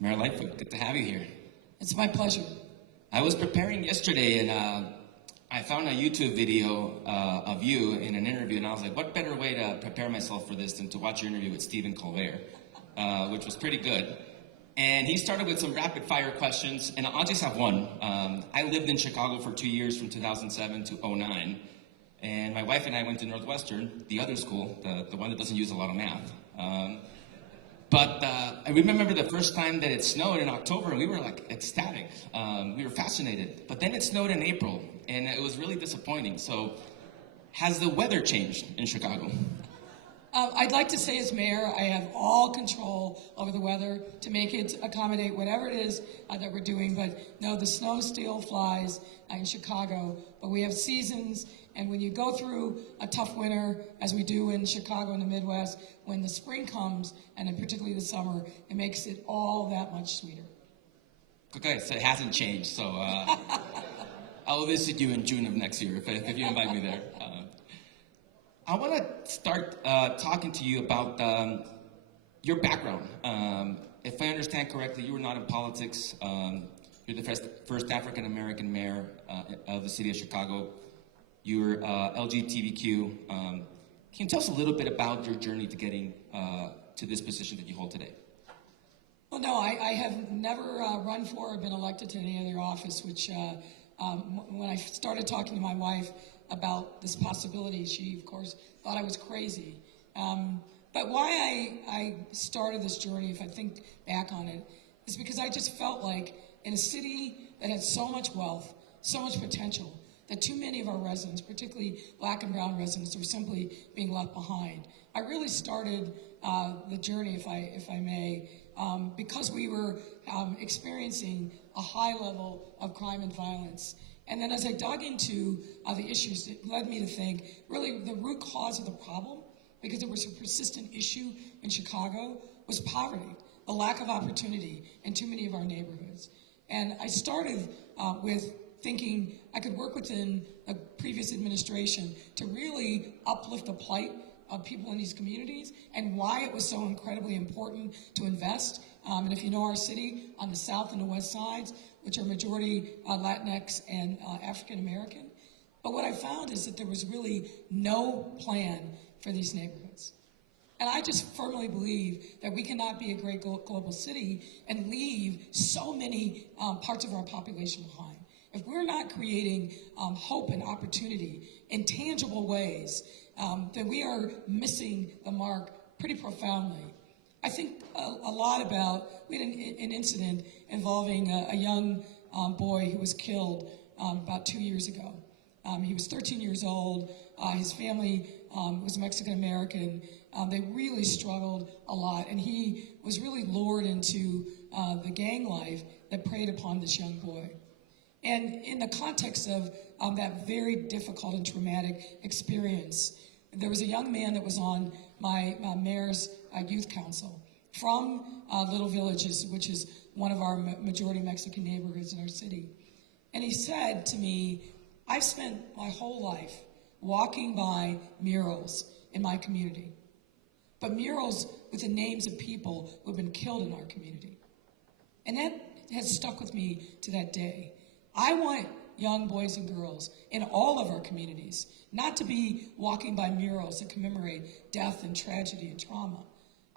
Mayor Lightfoot, good to have you here. It's my pleasure. I was preparing yesterday and I found a YouTube video of you in an interview, and I was like, what better way to prepare myself for this than to watch your interview with Stephen Colbert, which was pretty good. And he started with some rapid fire questions, and I'll just have one. I lived in Chicago for 2 years from 2007 to '09, and my wife and I went to Northwestern, the other school, the one that doesn't use a lot of math. But I remember the first time that it snowed in October, and we were like ecstatic. We were fascinated. But then it snowed in April, and it was really disappointing. So has the weather changed in Chicago? I'd like to say as mayor, I have all control over the weather to make it accommodate whatever it is that we're doing. But no, the snow still flies in Chicago. But we have seasons, and when you go through a tough winter, as we do in Chicago and the Midwest, when the spring comes, and in particularly the summer, it makes it all that much sweeter. Okay, so it hasn't changed. So I'll visit you in June of next year if you invite me there. I want to start talking to you about your background. If I understand correctly, you were not in politics. You're the first African-American mayor of the city of Chicago. You were LGBTQ. Can you tell us a little bit about your journey to getting to this position that you hold today? Well, no, I have never run for or been elected to any other office, which when I started talking to my wife about this possibility, she, of course, thought I was crazy. But why I started this journey, if I think back on it, is because I just felt like in a city that had so much wealth, so much potential, that too many of our residents, particularly Black and brown residents, were simply being left behind. I really started the journey, if I may, because we were experiencing a high level of crime and violence. And then as I dug into the issues, it led me to think, really, the root cause of the problem, because it was a persistent issue in Chicago, was poverty, the lack of opportunity in too many of our neighborhoods. And I started with thinking I could work within a previous administration to really uplift the plight of people in these communities and why it was so incredibly important to invest. And if you know our city, on the south and the west sides, which are majority Latinx and African American. But what I found is that there was really no plan for these neighborhoods. And I just firmly believe that we cannot be a great global city and leave so many parts of our population behind. If we're not creating hope and opportunity in tangible ways, then we are missing the mark pretty profoundly. I think a lot about, we had an incident involving a young boy who was killed about 2 years ago. He was 13 years old. His family was Mexican American. They really struggled a lot, and he was really lured into the gang life that preyed upon this young boy. And in the context of that very difficult and traumatic experience, there was a young man that was on my mayor's youth council from Little Villages, which is one of our majority Mexican neighborhoods in our city. And he said to me, I've spent my whole life walking by murals in my community, but murals with the names of people who have been killed in our community. And that has stuck with me to that day. I want young boys and girls in all of our communities not to be walking by murals that commemorate death and tragedy and trauma.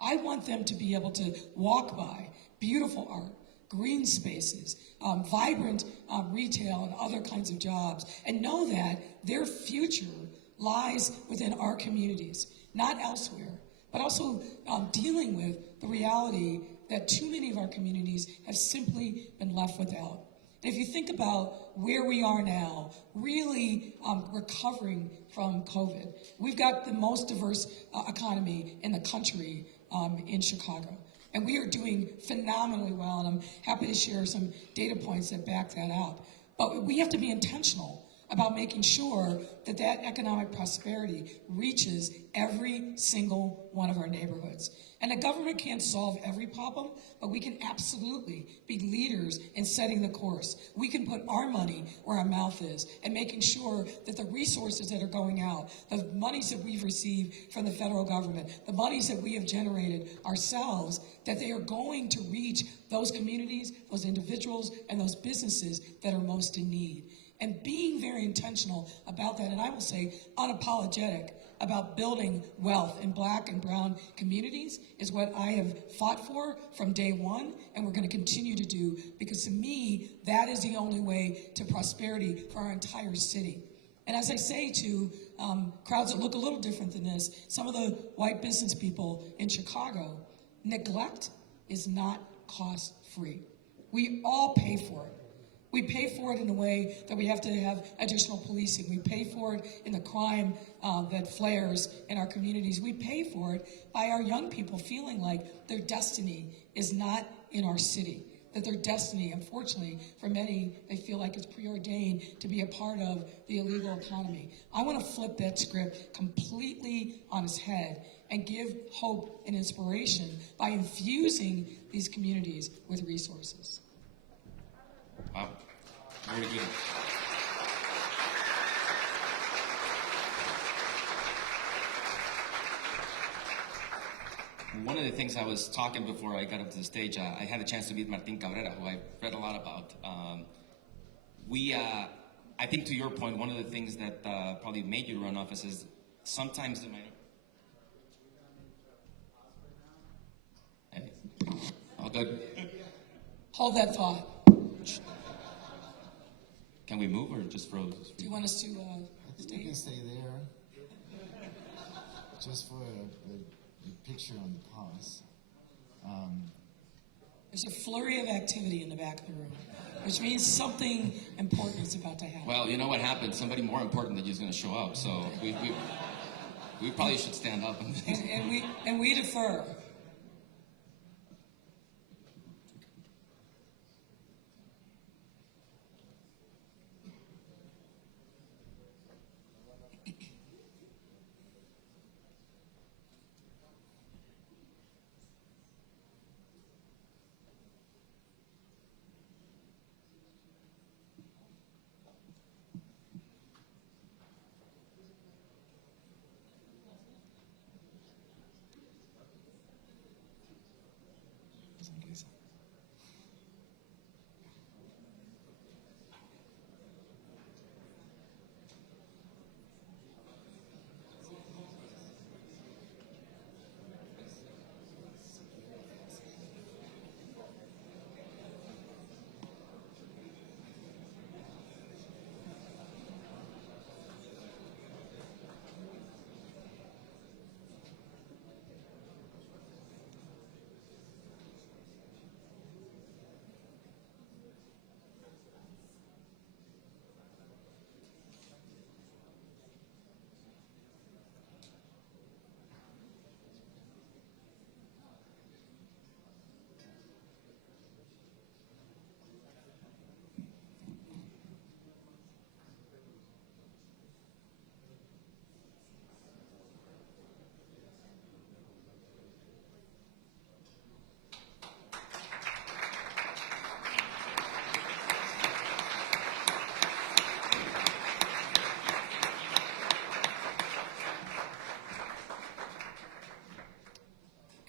I want them to be able to walk by beautiful art, green spaces, vibrant retail and other kinds of jobs, and know that their future lies within our communities, not elsewhere, but also dealing with the reality that too many of our communities have simply been left without. If you think about where we are now, really recovering from COVID, we've got the most diverse economy in the country in Chicago. And we are doing phenomenally well, and I'm happy to share some data points that back that up. But we have to be intentional about making sure that that economic prosperity reaches every single one of our neighborhoods. And the government can't solve every problem, but we can absolutely be leaders in setting the course. We can put our money where our mouth is and making sure that the resources that are going out, the monies that we've received from the federal government, the monies that we have generated ourselves, that they are going to reach those communities, those individuals, and those businesses that are most in need. And being very intentional about that, and I will say unapologetic about building wealth in Black and brown communities is what I have fought for from day one, and we're going to continue to do, because to me, that is the only way to prosperity for our entire city. And as I say to crowds that look a little different than this, some of the white business people in Chicago, neglect is not cost-free. We all pay for it. We pay for it in a way that we have to have additional policing. We pay for it in the crime that flares in our communities. We pay for it by our young people feeling like their destiny is not in our city, that their destiny, unfortunately, for many, they feel like it's preordained to be a part of the illegal economy. I want to flip that script completely on its head and give hope and inspiration by infusing these communities with resources. Wow, very good. One of the things I was talking before I got up to the stage, I had a chance to meet Martin Cabrera, who I've read a lot about. I think to your point, one of the things that probably made you run office is sometimes the minority. Hey, all good. Hold that thought. Can we move or just froze? Do you want us to I think you can stay there. Just for a picture on the pause. There's a flurry of activity in the back of the room, which means something important is about to happen. Well, you know what happened? Somebody more important than you is going to show up, so we probably should stand up. And we defer.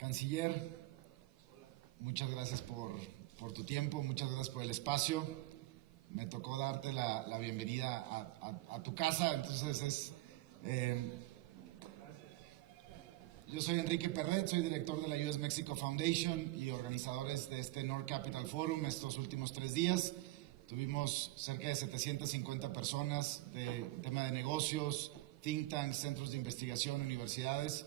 Canciller, muchas gracias por tu tiempo, muchas gracias por el espacio. Me tocó darte la bienvenida a tu casa, entonces yo soy Enrique Perret, soy director de la US Mexico Foundation y organizadores de este North Capital Forum estos últimos 3 días. Tuvimos cerca de 750 personas de tema de negocios, think tanks, centros de investigación, universidades.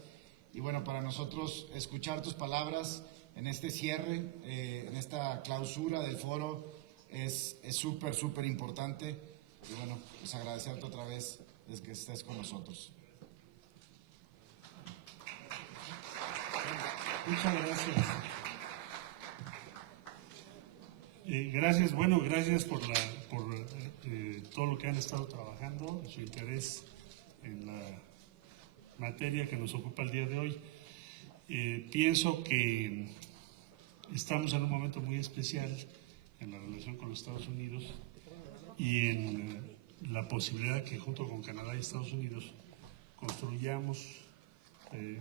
Y bueno, para nosotros escuchar tus palabras en este cierre, en esta clausura del foro, es súper, súper importante. Y bueno, pues agradecerte otra vez desde que estés con nosotros. Muchas gracias. Gracias, bueno, gracias por todo lo que han estado trabajando, su interés en la materia que nos ocupa el día de hoy. Pienso que estamos en un momento muy especial en la relación con los Estados Unidos y en la posibilidad que junto con Canadá y Estados Unidos construyamos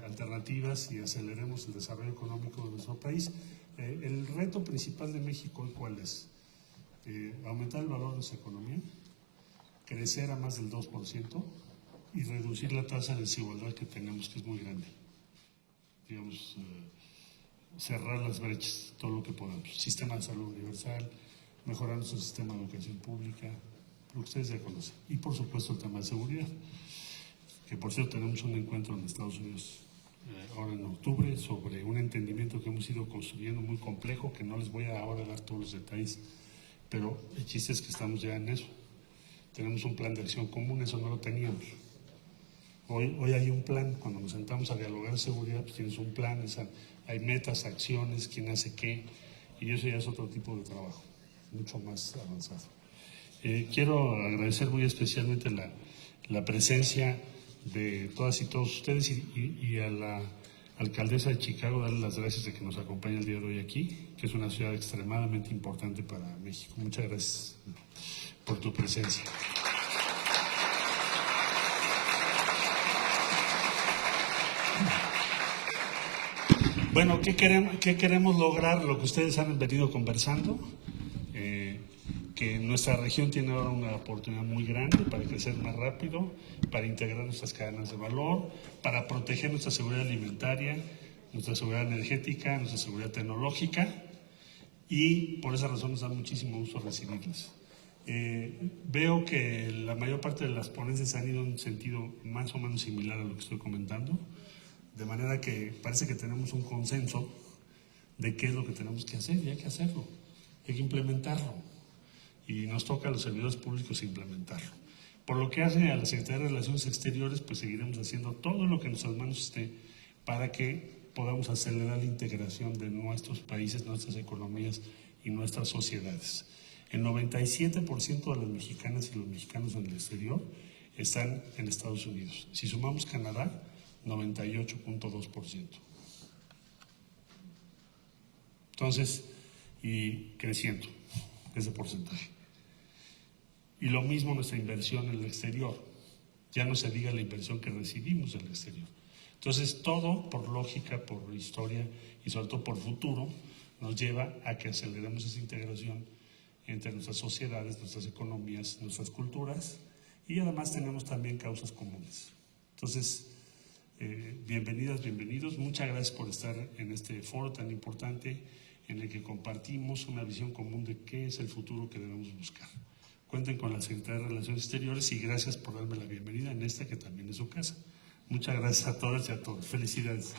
alternativas y aceleremos el desarrollo económico de nuestro país. El reto principal de México hoy, ¿cuál es? Aumentar el valor de su economía, crecer a más del 2% y reducir la tasa de desigualdad que tenemos, que es muy grande. Digamos, cerrar las brechas, todo lo que podamos. Sistema de salud universal, mejorar nuestro sistema de educación pública, lo que ustedes ya conocen. Y por supuesto el tema de seguridad, que por cierto tenemos un encuentro en Estados Unidos ahora en octubre sobre un entendimiento que hemos ido construyendo muy complejo, que no les voy a ahora dar todos los detalles, pero el chiste es que estamos ya en eso. Tenemos un plan de acción común, eso no lo teníamos. Hoy hay un plan, cuando nos sentamos a dialogar de seguridad, pues tienes un plan, hay metas, acciones, quién hace qué, y eso ya es otro tipo de trabajo, mucho más avanzado. Quiero agradecer muy especialmente la presencia de todas y todos ustedes y a la alcaldesa de Chicago, darle las gracias de que nos acompañe el día de hoy aquí, que es una ciudad extremadamente importante para México. Muchas gracias por tu presencia. Bueno, ¿qué queremos lograr? Lo que ustedes han venido conversando, que nuestra región tiene ahora una oportunidad muy grande para crecer más rápido, para integrar nuestras cadenas de valor, para proteger nuestra seguridad alimentaria, nuestra seguridad energética, nuestra seguridad tecnológica, y por esa razón nos da muchísimo gusto recibirles. Veo que la mayor parte de las ponencias han ido en un sentido más o menos similar a lo que estoy comentando, de manera que parece que tenemos un consenso de qué es lo que tenemos que hacer, y hay que hacerlo, hay que implementarlo, y nos toca a los servidores públicos implementarlo. Por lo que hace a la Secretaría de Relaciones Exteriores, pues seguiremos haciendo todo lo que en nuestras manos esté para que podamos acelerar la integración de nuestros países, nuestras economías y nuestras sociedades. El 97% de las mexicanas y los mexicanos en el exterior están en Estados Unidos. Si sumamos Canadá, 98.2%. Entonces, y creciendo ese porcentaje. Y lo mismo nuestra inversión en el exterior. Ya no se diga la inversión que recibimos del exterior. Entonces, todo por lógica, por historia y sobre todo por futuro, nos lleva a que aceleremos esa integración entre nuestras sociedades, nuestras economías, nuestras culturas, y además tenemos también causas comunes. Entonces, bienvenidas, bienvenidos. Muchas gracias por estar en este foro tan importante en el que compartimos una visión común de qué es el futuro que debemos buscar. Cuenten con la Secretaría de Relaciones Exteriores y gracias por darme la bienvenida en esta que también es su casa. Muchas gracias a todas y a todos. Felicidades.